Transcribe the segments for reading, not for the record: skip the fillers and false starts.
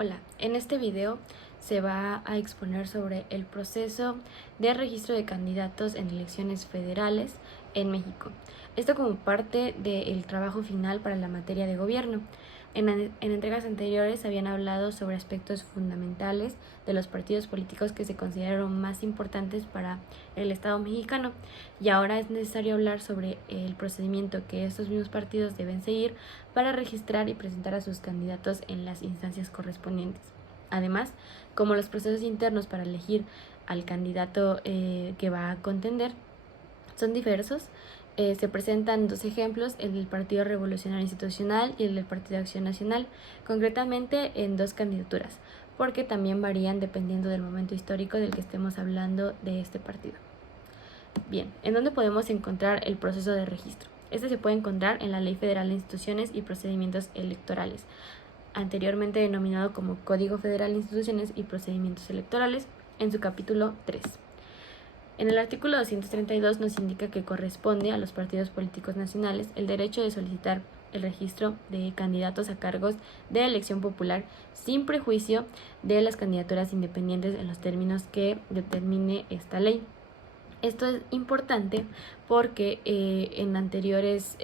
Hola, en este video se va a exponer sobre el proceso de registro de candidatos en elecciones federales en México. Esto como parte del trabajo final para la materia de gobierno. En entregas anteriores habían hablado sobre aspectos fundamentales de los partidos políticos que se consideraron más importantes para el Estado mexicano, y ahora es necesario hablar sobre el procedimiento que estos mismos partidos deben seguir para registrar y presentar a sus candidatos en las instancias correspondientes. Además, como los procesos internos para elegir al candidato que va a contender son diversos, se presentan dos ejemplos, el del Partido Revolucionario Institucional y el del Partido Acción Nacional, concretamente en dos candidaturas, porque también varían dependiendo del momento histórico del que estemos hablando de este partido. Bien, ¿en dónde podemos encontrar el proceso de registro? Este se puede encontrar en la Ley Federal de Instituciones y Procedimientos Electorales, anteriormente denominado como Código Federal de Instituciones y Procedimientos Electorales, en su capítulo 3. En el artículo 232 nos indica que corresponde a los partidos políticos nacionales el derecho de solicitar el registro de candidatos a cargos de elección popular sin prejuicio de las candidaturas independientes en los términos que determine esta ley. Esto es importante porque en anteriores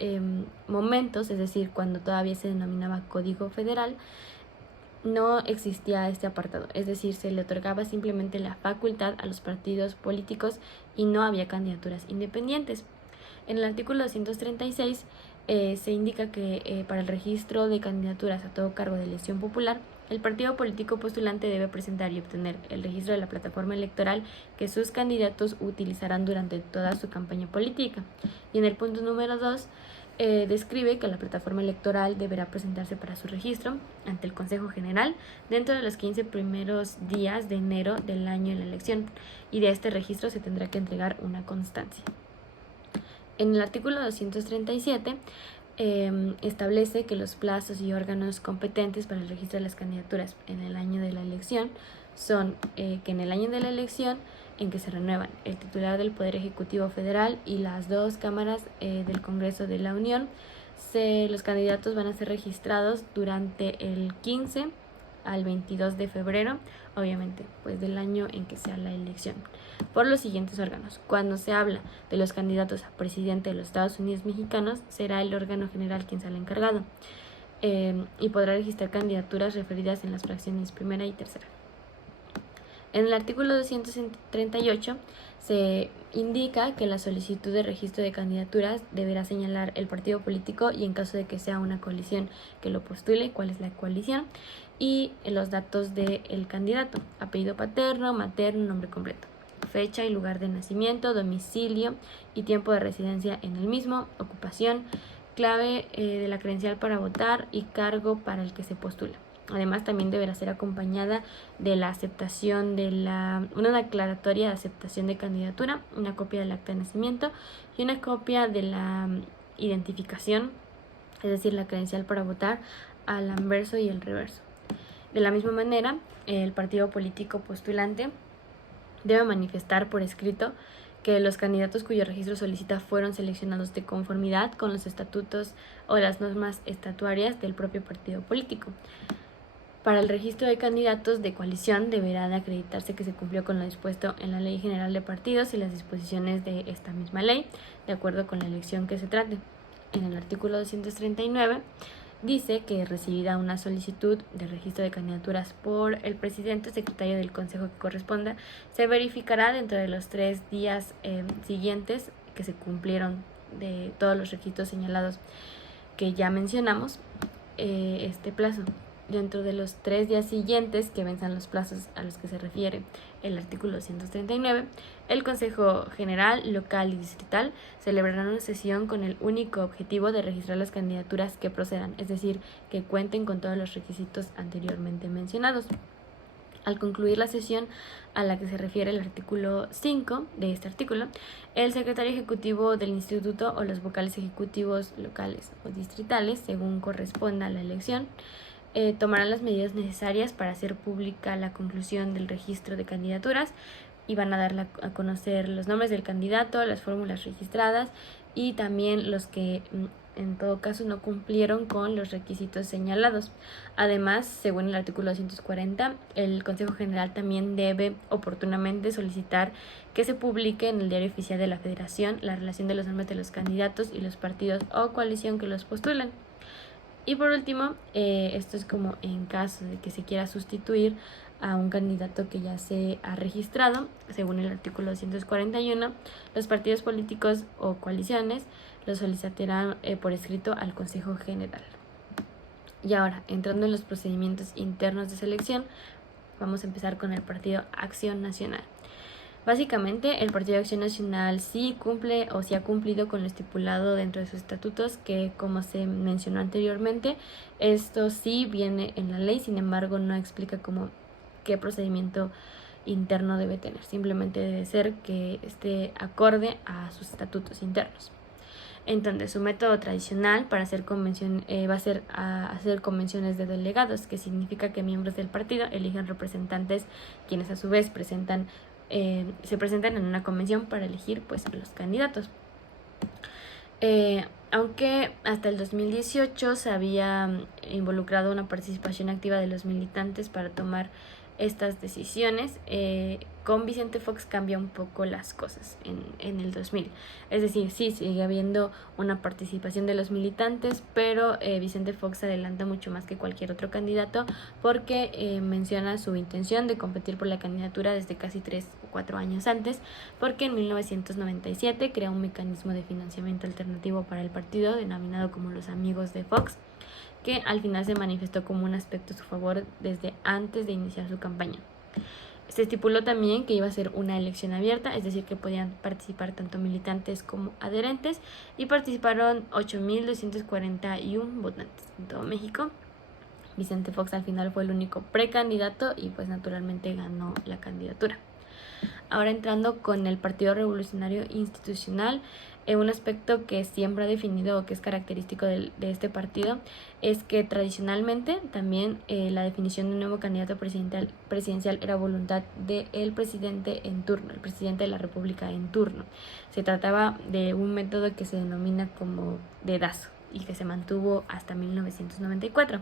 momentos, es decir, cuando todavía se denominaba Código Federal, no existía este apartado, es decir, se le otorgaba simplemente la facultad a los partidos políticos y no había candidaturas independientes. En el artículo 236 se indica que para el registro de candidaturas a todo cargo de elección popular, el partido político postulante debe presentar y obtener el registro de la plataforma electoral que sus candidatos utilizarán durante toda su campaña política. Y en el punto número 2 describe que la plataforma electoral deberá presentarse para su registro ante el Consejo General dentro de los 15 primeros días de enero del año de la elección, y de este registro se tendrá que entregar una constancia. En el artículo 237 establece que los plazos y órganos competentes para el registro de las candidaturas en el año de la elección son que en el año de la elección en que se renuevan el titular del Poder Ejecutivo Federal y las dos cámaras del Congreso de la Unión, los candidatos van a ser registrados durante el 15 al 22 de febrero, obviamente, pues del año en que sea la elección, por los siguientes órganos. Cuando se habla de los candidatos a presidente de los Estados Unidos mexicanos, será el órgano general quien sea el encargado y podrá registrar candidaturas referidas en las fracciones primera y tercera. En el artículo 238 se indica que la solicitud de registro de candidaturas deberá señalar el partido político y, en caso de que sea una coalición que lo postule, cuál es la coalición y los datos del candidato: apellido paterno, materno, nombre completo, fecha y lugar de nacimiento, domicilio y tiempo de residencia en el mismo, ocupación, clave de la credencial para votar y cargo para el que se postula. Además, también deberá ser acompañada de la aceptación de una declaratoria de aceptación de candidatura, una copia del acta de nacimiento y una copia de la identificación, es decir, la credencial para votar, al anverso y el reverso. De la misma manera, el partido político postulante debe manifestar por escrito que los candidatos cuyo registro solicita fueron seleccionados de conformidad con los estatutos o las normas estatuarias del propio partido político. Para el registro de candidatos de coalición deberá de acreditarse que se cumplió con lo dispuesto en la Ley General de Partidos y las disposiciones de esta misma ley, de acuerdo con la elección que se trate. En el artículo 239 dice que recibida una solicitud de registro de candidaturas por el presidente o secretario del consejo que corresponda, se verificará dentro de los 3 días siguientes que se cumplieron de todos los requisitos señalados que ya mencionamos este plazo. Dentro de los 3 días siguientes que venzan los plazos a los que se refiere el artículo 239, el Consejo General, Local y Distrital celebrarán una sesión con el único objetivo de registrar las candidaturas que procedan, es decir, que cuenten con todos los requisitos anteriormente mencionados. Al concluir la sesión a la que se refiere el artículo 5 de este artículo, el secretario ejecutivo del instituto o los vocales ejecutivos locales o distritales, según corresponda a la elección, tomarán las medidas necesarias para hacer pública la conclusión del registro de candidaturas y van a dar a conocer los nombres del candidato, las fórmulas registradas y también los que en todo caso no cumplieron con los requisitos señalados. Además, según el artículo 240, el Consejo General también debe oportunamente solicitar que se publique en el Diario Oficial de la Federación la relación de los nombres de los candidatos y los partidos o coalición que los postulan. Y por último, esto es como en caso de que se quiera sustituir a un candidato que ya se ha registrado, según el artículo 241, los partidos políticos o coaliciones lo solicitarán por escrito al Consejo General. Y ahora, entrando en los procedimientos internos de selección, vamos a empezar con el Partido Acción Nacional. Básicamente, el Partido de Acción Nacional sí cumple o sí ha cumplido con lo estipulado dentro de sus estatutos, que como se mencionó anteriormente, esto sí viene en la ley, sin embargo no explica como qué procedimiento interno debe tener. Simplemente debe ser que esté acorde a sus estatutos internos. Entonces, su método tradicional para hacer convención va a ser hacer convenciones de delegados, que significa que miembros del partido eligen representantes, quienes a su vez se presentan en una convención para elegir pues a los candidatos. Aunque hasta el 2018 se había involucrado una participación activa de los militantes para tomar estas decisiones, con Vicente Fox cambia un poco las cosas en el 2000. Es decir, sí, sigue habiendo una participación de los militantes, pero Vicente Fox adelanta mucho más que cualquier otro candidato porque menciona su intención de competir por la candidatura desde casi 3 o 4 años antes, porque en 1997 crea un mecanismo de financiamiento alternativo para el partido denominado como los Amigos de Fox, que al final se manifestó como un aspecto a su favor desde antes de iniciar su campaña. Se estipuló también que iba a ser una elección abierta, es decir, que podían participar tanto militantes como adherentes, y participaron 8.241 votantes en todo México. Vicente Fox al final fue el único precandidato y pues naturalmente ganó la candidatura. Ahora entrando con el Partido Revolucionario Institucional, un aspecto que siempre ha definido o que es característico de este partido es que tradicionalmente también la definición de un nuevo candidato presidencial era voluntad del presidente en turno, el presidente de la República en turno. Se trataba de un método que se denomina como dedazo y que se mantuvo hasta 1994.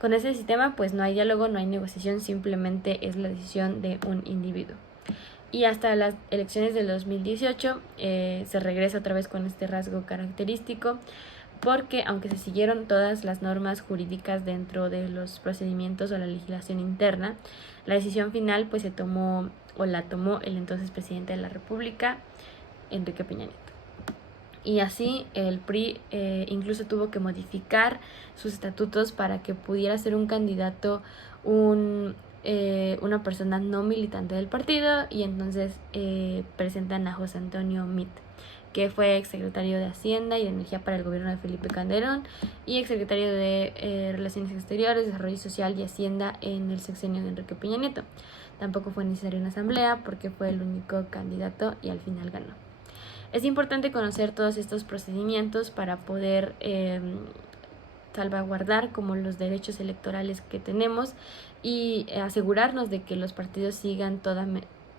Con ese sistema pues no hay diálogo, no hay negociación, simplemente es la decisión de un individuo. Y hasta las elecciones del 2018 se regresa otra vez con este rasgo característico, porque aunque se siguieron todas las normas jurídicas dentro de los procedimientos o la legislación interna, la decisión final pues se tomó o la tomó el entonces presidente de la República, Enrique Peña Nieto. Y así el PRI incluso tuvo que modificar sus estatutos para que pudiera ser un candidato una persona no militante del partido, y entonces presentan a José Antonio Meade, que fue exsecretario de Hacienda y de Energía para el gobierno de Felipe Calderón y exsecretario de Relaciones Exteriores, Desarrollo Social y Hacienda en el sexenio de Enrique Peña Nieto. Tampoco fue necesaria una asamblea porque fue el único candidato y al final ganó. Es importante conocer todos estos procedimientos para poder salvaguardar como los derechos electorales que tenemos y asegurarnos de que los partidos sigan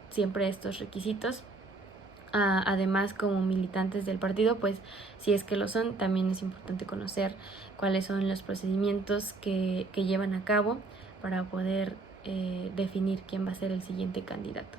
siempre estos requisitos. Además, como militantes del partido, pues si es que lo son, también es importante conocer cuáles son los procedimientos que llevan a cabo para poder definir quién va a ser el siguiente candidato.